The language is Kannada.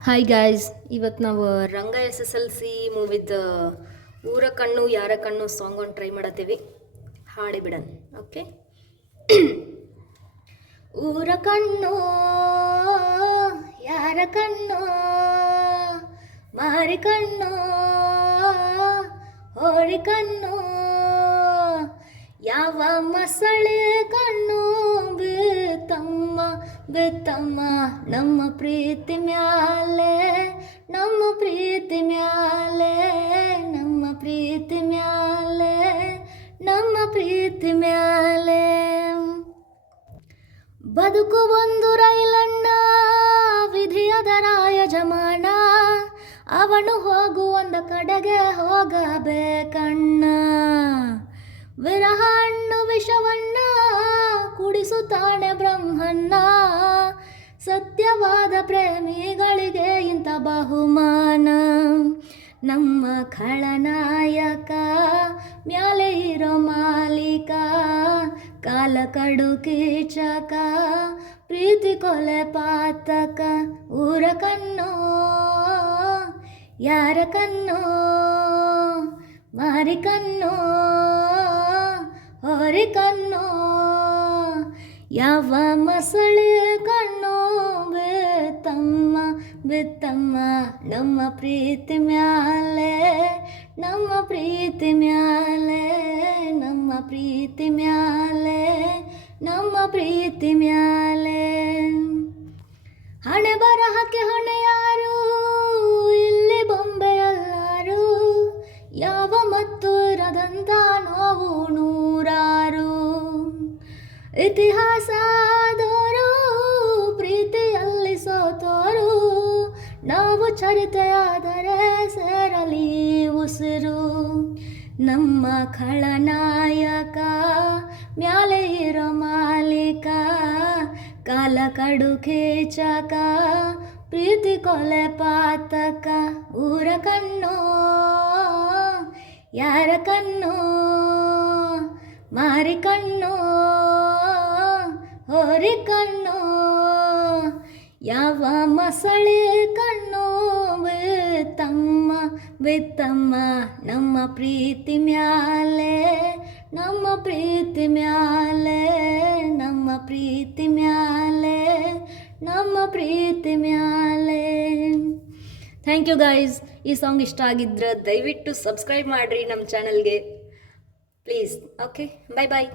ಹಾಯ್ ಗಾಯ್ಸ್, ಇವತ್ತು ನಾವು ರಂಗ ಎಸ್ ಎಸ್ ಎಲ್ ಸಿ ಮೂವಿದ ಊರ ಕಣ್ಣು ಯಾರ ಕಣ್ಣು ಸಾಂಗ್ ಒಂದು ಟ್ರೈ ಮಾಡತ್ತೀವಿ. ಹಾಡಿ ಬಿಡನ್. ಓಕೆ. ಊರ ಕಣ್ಣು ಯಾರ ಕಣ್ಣು, ಮಾರಿ ಕಣ್ಣು ಹೋರಿ ಕಣ್ಣು, ಯಾವ ಮಸಳೆ ಕಣ್ಣು ಬಿತ್ತಮ್ಮ ಬಿತ್ತಮ್ಮ ನಮ್ಮ ಪ್ರೀತಿ ಮ್ಯಾಲೆ, ನಮ್ಮ ಪ್ರೀತಿ ಮ್ಯಾಲೆ, ನಮ್ಮ ಪ್ರೀತಿ ಮ್ಯಾಲೆ, ನಮ್ಮ ಪ್ರೀತಿ ಮ್ಯಾಲೆ. ಬದುಕು ಒಂದು ರೈಲಣ್ಣ, ವಿಧಿಯದರ ಯಜಮಾನ, ಅವನು ಹೋಗುವಂದ ಕಡೆಗೆ ಹೋಗಬೇಕಣ್ಣ. ವಿರಹ ಹಣ್ಣು ವಿಷವಣ್ಣ ಕುಡಿಸುತ್ತಾನೆ ಬ್ರಹ್ಮಣ್ಣ, ಸತ್ಯವಾದ ಪ್ರೇಮಿಗಳಿಗೆ ಇಂಥ ಬಹುಮಾನ. ನಮ್ಮ ಖಳನಾಯಕ ಮ್ಯಾಲೆ ಇರೋ ಮಾಲೀಕ, ಕಾಲ ಕಡು ಕೀಚಕ, ಪ್ರೀತಿ ಕೊಲೆ ಪಾತಕ. ಊರ ಕಣ್ಣು ಯಾರ ಕಣ್ಣು, ಮಾರಿ ಕಣ್ಣು ಹೋರಿ ಕಣ್ಣು, ಯಾವ ಮಸಳೆ ಕಣ್ಣು ಬಿತ್ತಮ್ಮ ಬಿತ್ತಮ್ಮ ನಮ್ಮ ಪ್ರೀತಿ ಮ್ಯಾಲೆ, ನಮ್ಮ ಪ್ರೀತಿ ಮ್ಯಾಲೆ, ನಮ್ಮ ಪ್ರೀತಿ ಮ್ಯಾಲೆ, ನಮ್ಮ ಪ್ರೀತಿ ಮ್ಯಾಲೆ. ಹಣೆ ಬರಹಕ್ಕೆ ಹೊಣೆ ಯಾರು, ಇಲ್ಲಿ ಬೊಂಬೆಯಲ್ಲಾರು, ಯಾವ ಮತ್ತು ಇರದಂತ ನೋವು ನೂರಾರು. ಇತಿಹಾಸದೋರು ಪ್ರೀತಿಯಲ್ಲಿ ಸೋತೋರು, ನಾವು ಚರಿತೆಯಾದರೆ ಸೇರಲಿ ಉಸಿರು. ನಮ್ಮ ಖಳನಾಯಕ ಮ್ಯಾಲೆ ಇರೋ ಮಾಲೀಕ, ಕಾಲ ಕಡು ಕೀಚಕ, ಪ್ರೀತಿ ಕೊಲೆ ಪಾತಕ. ಊರ ಕಣ್ಣು ಯಾರ ಕಣ್ಣು, ಮಾರಿ ಕಣ್ಣು ಹೋರಿ ಕಣ್ಣು, ಯಾವ ಮಸಳೆ ಕಣ್ಣು ಬಿತ್ತಮ್ಮ ಬಿತ್ತಮ್ಮ ನಮ್ಮ ಪ್ರೀತಿ ಮ್ಯಾಲೆ, ನಮ್ಮ ಪ್ರೀತಿ ಮ್ಯಾಲೆ, ನಮ್ಮ ಪ್ರೀತಿ ಮ್ಯಾಲೆ, ನಮ್ಮ ಪ್ರೀತಿ ಮ್ಯಾಲೆ. Thank you guys. ಈ ಸಾಂಗ್ ಇಷ್ಟ ಆಗಿದ್ರೆ ದಯವಿಟ್ಟು ಸಬ್ಸ್ಕ್ರೈಬ್ ಮಾಡಿರಿ ನಮ್ಮ ಚಾನಲ್ಗೆ ಪ್ಲೀಸ್. Okay, bye bye.